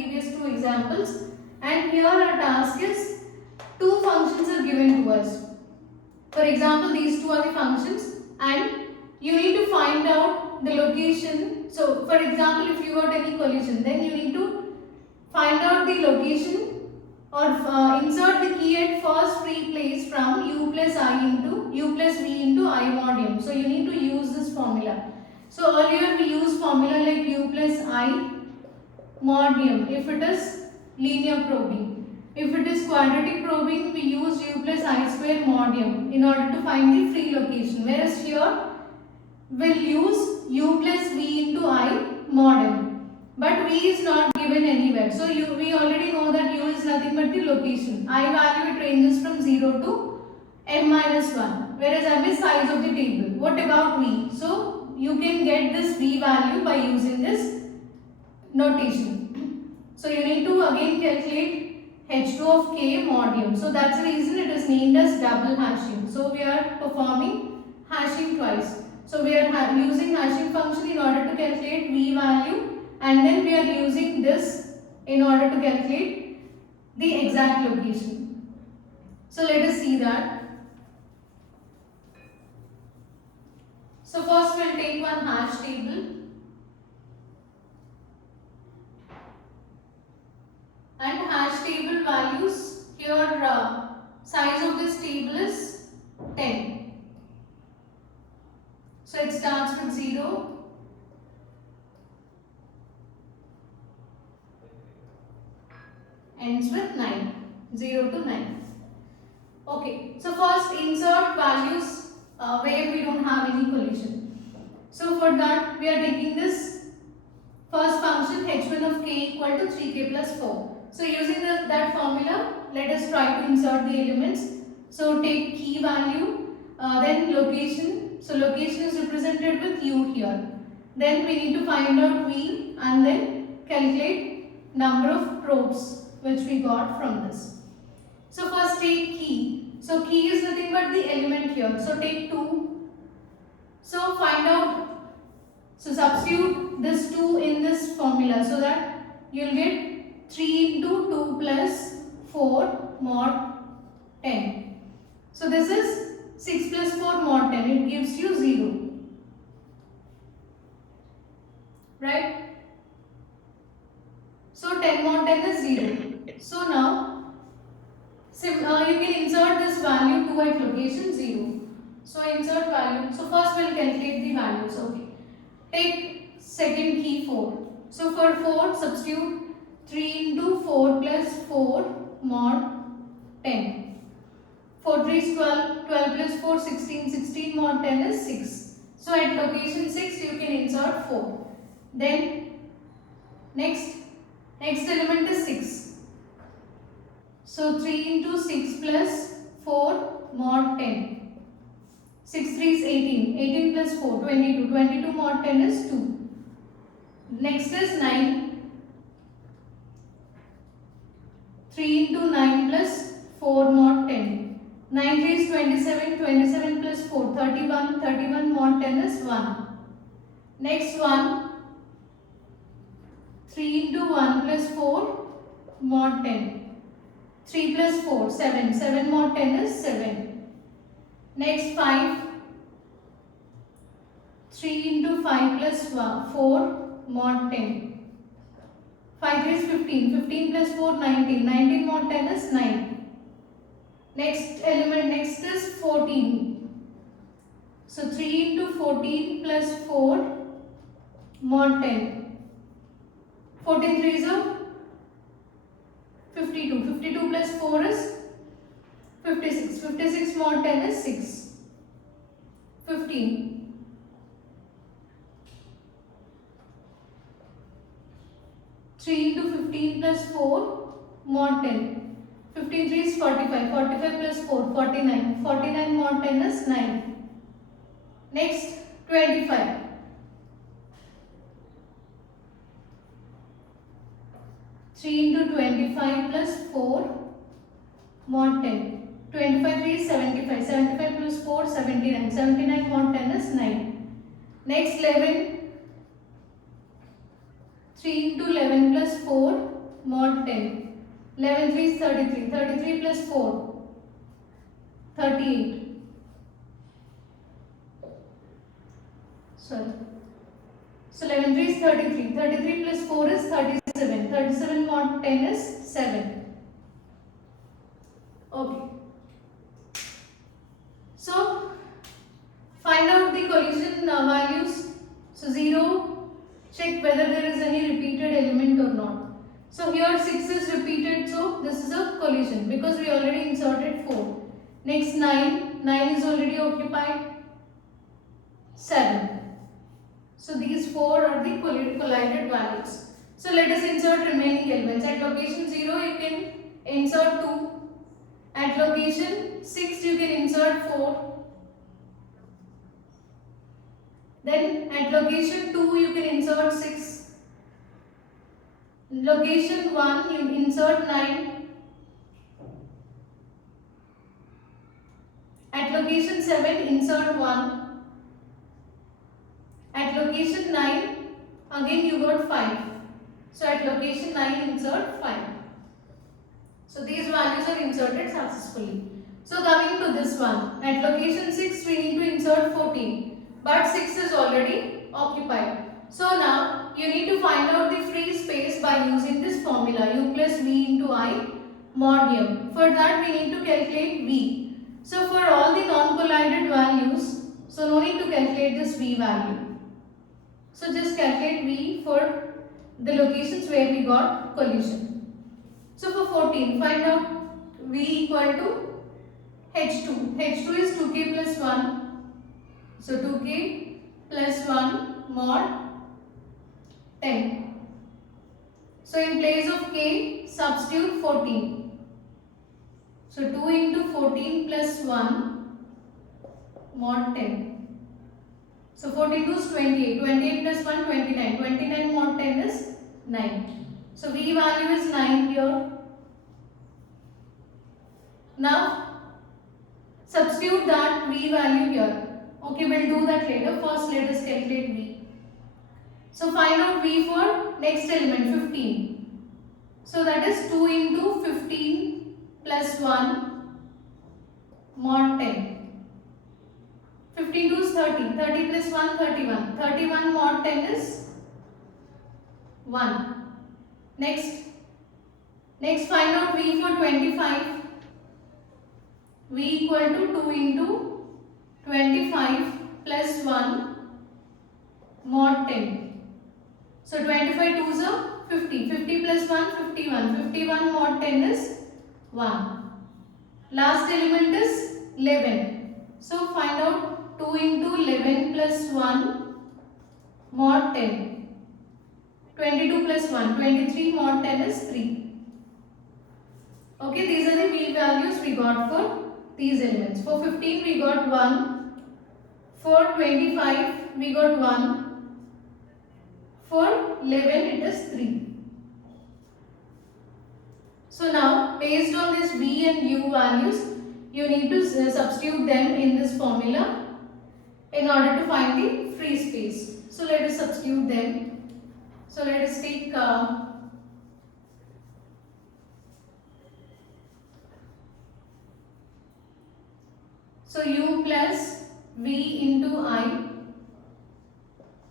previous two examples, and here our task is two functions are given to us. For example, these two are the functions and you need to find out the location. So for example, if you got any collision, then you need to find out the location or insert the key at first free place from u plus v into I mod m. So you need to use this formula. So earlier we used formula like u plus I mod m if it is linear probing. If it is quadratic probing, we use u plus I square mod m in order to find the free location. Whereas here we'll use u plus v into I mod m. But v is not given anywhere. So we already know that u is nothing but the location. I value it ranges from 0 to m minus 1. Whereas m is size of the table. What about v? So you can get this v value by using this notation. So you need to again calculate h2 of k mod m. So that's the reason it is named as double hashing. So we are performing hashing twice. So we are using hashing function in order to calculate v value, and then we are using this in order to calculate the exact location. So let us see that. So first we will take one hash table. And hash table values, here size of this table is 10. So it starts with 0, ends with 9, 0 to 9. Okay, so first insert values where we don't have any collision. So for that we are taking this first function h1 of k equal to 3k plus 4. So using that formula, let us try to insert the elements. So take key value, then location. So location is represented with u here. Then we need to find out v and then calculate number of probes which we got from this. So first take key. So key is nothing but the element here. So take 2. So find out. So substitute this 2 in this formula so that you will get 3 into 2 plus 4 mod 10. So this is 6 plus 4 mod 10. It gives you 0. Right? So 10 mod 10 is 0. So now you can insert this value 2 at location 0. So insert value. So first we will calculate the values. Okay. Take second key 4. So for 4 substitute 3 into 4 plus 4 mod 10. 4 3 is 12, 12 plus 4 16, 16 mod 10 is 6. So at location 6 you can insert 4. Then next element is 6. So 3 into 6 plus 4 mod 10. 6 3 is 18, 18 plus 4 22, 22 mod 10 is 2. Next is 9. 3 into 9 plus 4 mod 10. 9 3 is 27, 27 plus 4 31, 31 mod 10 is 1. Next one, 3 into 1 plus 4 mod 10. 3 plus 4 7, 7 mod 10 is 7. Next 5, 3 into 5 plus 4 mod 10. 5 3 is 15, 15 plus 4 19, 19 mod 10 is 9. Next element, next is 14. So 3 into 14 plus 4 mod 10. 14 3 is a 52, 52 plus 4 is 56, 56 mod 10 is 6. 15. 3 into 15 plus 4 mod 10. 15 3 is 45, 45 plus 4 49, 49 mod 10 is 9. Next 25. 3 into 25 plus 4 mod 10. 25 3 is 75, 75 plus 4 79, 79 mod 10 is 9. Next 11. 3 into 11 plus 4 mod 10. 11 3 is 33. 33 plus 4, 38. Sorry. So 11 3 is 33. 33 plus 4 is 37. 37 mod 10 is 7. Okay. So find out the collision values. So 0, check whether there is any repeated element or not. So here 6 is repeated, so this is a collision because we already inserted 4. Next 9, 9 is already occupied. 7. So these 4 are the collided values. So let us insert remaining elements. At location 0 you can insert 2. At location 6 you can insert 4. Then at location 2 you can insert 6. Location 1 you insert 9. At location 7 insert 1. At location 9 again you got 5. So at location 9 insert 5. So these values are inserted successfully. So coming to this one, at location 6 we need to insert 14, but 6 is already occupied. So now you need to find out the free space by using this formula, u plus v into I mod m. For that we need to calculate v. So for all the non-collided values, so no need to calculate this v value. So just calculate v for the locations where we got collision. So for 14, find out v equal to h2. h2 is 2k plus 1. So 2k plus 1 mod 10. So in place of k, substitute 14. So 2 into 14 plus 1 mod 10. So 42 is 28. 28 plus 1, 29. 29 mod 10 is 9. So v value is 9 here. Now substitute that v value here. Okay, we'll do that later. First let us calculate v. So find out v for next element 15. So that is 2 into 15 plus 1 mod 10. 15 2 is 30. 30 plus 1, 31. 31 mod 10 is 1. Next find out v for 25. v equal to 2 into 25 plus 1 mod 10. So 25 2s are 50. 50 plus 1, 51. 51 mod 10 is 1. Last element is 11. So find out 2 into 11 plus 1 mod 10. 22 plus 1. 23 mod 10 is 3. Okay, these are the v values we got for these elements. For 15 we got 1. For 25 we got 1. For 11 it is 3. So now based on this v and u values, you need to substitute them in this formula in order to find the free space. So let us substitute them. So let us take so u plus v into I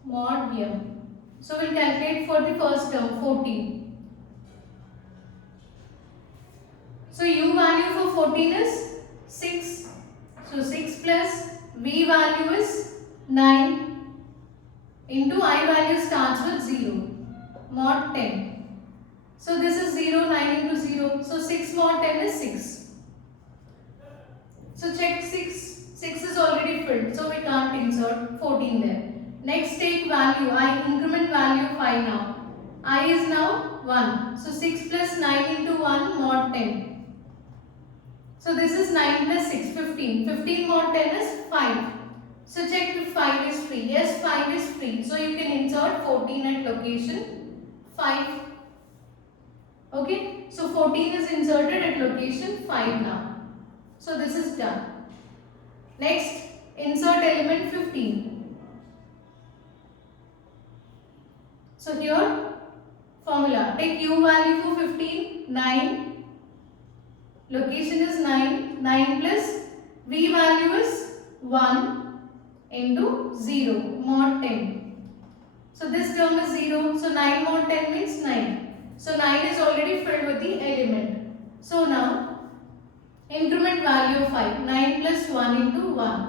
mod m. So we'll calculate for the first term 14. So u value for 14 is 6. So 6 plus v value is 9 into I value starts with 0 mod 10. So this is 0, 9 into 0. So 6 mod 10 is 6. So check 6. 6 is already filled. So we can't insert 14 there. Next take value. I increment value 5 now. I is now 1. So 6 plus 9 into 1 mod 10. So this is 9 plus 6, 15. 15 mod 10 is 5. So check if 5 is free. Yes, 5 is free. So you can insert 14 at location 5. Okay. So 14 is inserted at location 5 now. So this is done. Next, insert element 15. So here formula. Take u value for 15, 9. Location is 9. 9 plus v value is 1 into 0 mod 10. So this term is 0. So 9 mod 10 means 9. So 9 is already filled with the element. So now increment value of 5. 9 plus 1 into 1.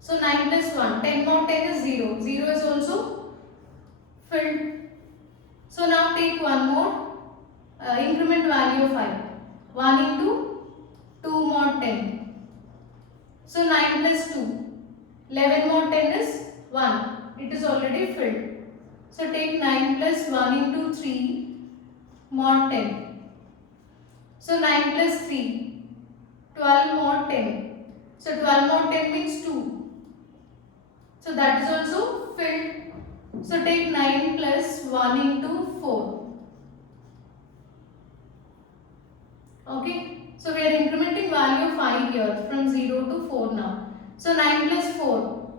So 9 plus 1. 10 mod 10 is 0. 0 is also filled. So now take one more increment value of 5. 1 into 2 mod 10. So 9 plus 2. 11 mod 10 is 1. It is already filled. So take 9 plus 1 into 3 mod 10. So 9 plus 3. 12 mod 10. So 12 mod 10 means 2. So that is also filled. So take 9 plus 1 into 4. Okay. So we are incrementing value of 5 here from 0 to 4 now. So 9 plus 4.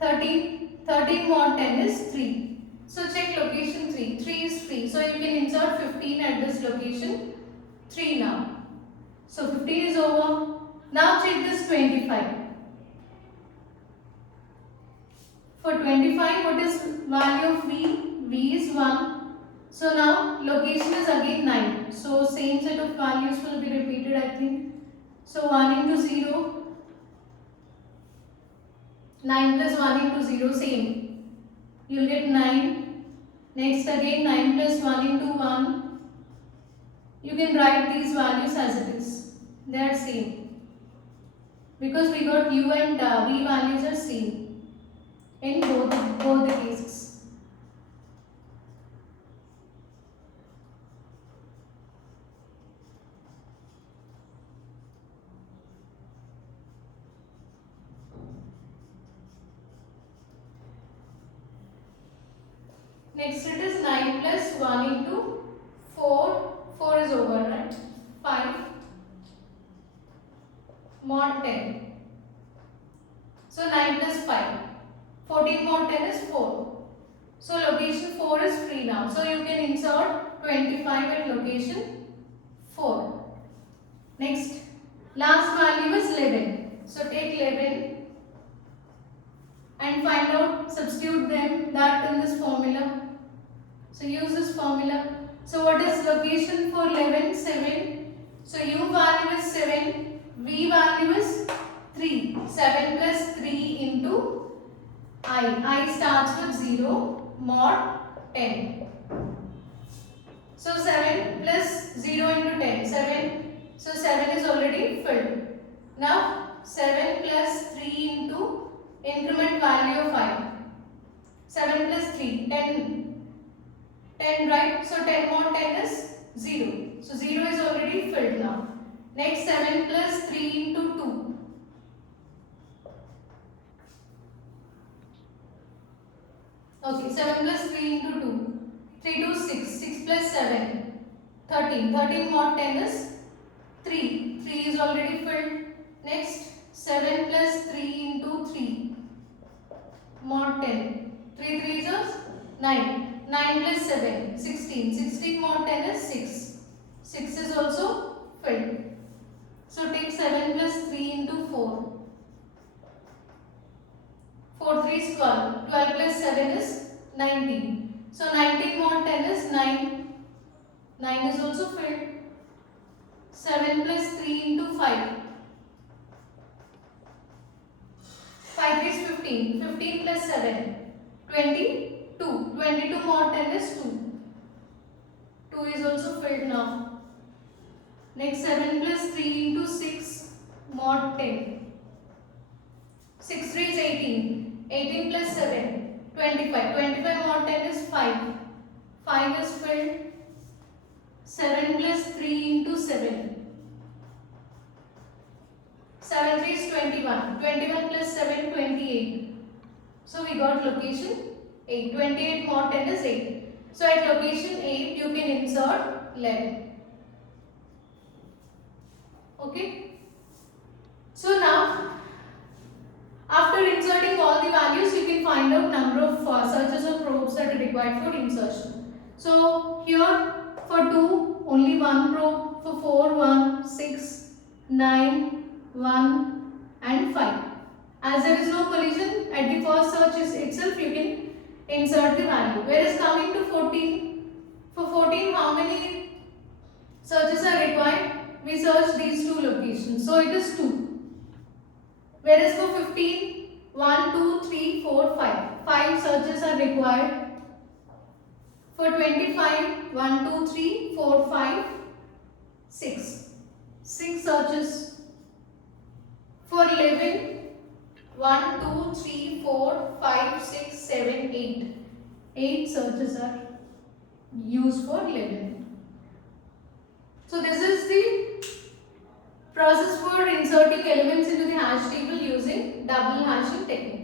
13. 13 mod 10 is 3. So check location 3. 3 is free. So you can insert 15 at this location 3 now. So 15 is over. Now check this 25. For 25, what is value of v? V is 1. So now location is again 9. So same set of values will be repeated, I think. So 1 into 0. 9 plus 1 into 0, same. You will get 9. Next again 9 plus 1 into 1. You can write these values as it is. They are same. Because we got u and v values are same in both the cases. Next it is 9 plus 1 into 4. 4 is over, right? 5 mod 10. So 9 plus 5. 14 mod 10 is 4. So location 4 is free now. So you can insert 25 at location 4. Next, last value is 11. So take 11 and find out, substitute that in this formula. So use this formula. So what is location for 11? 7. So u value is 7. V value is 3. 7 plus 3 into I. I starts with 0 mod 10. So 7 plus 0 into 10. 7. So 7 is already filled. Now 7 plus 3 into increment value of 5. 7 plus 3. 10. 10, right? So 10 mod 10 is 0. So 0 is already filled now. Next 7 plus 3 into 2. Okay, 7 plus 3 into 2. 3 to 6. 6 plus 7. 13. 13 mod 10 is 3. 3 is already filled. Next 7 plus 3 into 3. Mod 10. 3 3 is 9. 9 plus 7. 16. 16 mod 10 is 6. 6 is also filled. So take 7 plus 3 into 4. 4 3 is 12. 12 plus 7 is 19. So 19 mod 10 is 9. 9 is also filled. 7 plus 3 into 5. 5 is 15. 15 plus 7. 22. 22 mod 10 is 2. 2 is also filled now. Next 7 plus 3 into 6 mod 10. 6 3 is 18. 18 plus 7. 25. 25 mod 10 is 5. 5 is filled. 7 plus 3 into 7. 7 3 is 21. 21 plus 7, 28. So we got location 8. 28 mod 10 is 8. So at location 8 you can insert 11. Okay. So now After inserting all the values, you can find out number of searches or probes that are required for insertion. So here for 2, only one probe, for 4, 1, 6, 9, 1 and 5. As there is no collision at the first search itself, you can insert the value. Whereas coming to 14, for 14 how many searches are required? We search these two locations. So it is 2. Whereas for 15, 1, 2, 3, 4, 5. 5 searches are required. For 25, 1, 2, 3, 4, 5, 6. 6 searches. For 11, 1, 2, 3, 4, 5, 6, 7, 8. 8 searches are used for 11. So this is the process for inserting elements into the hash table using double hashing technique.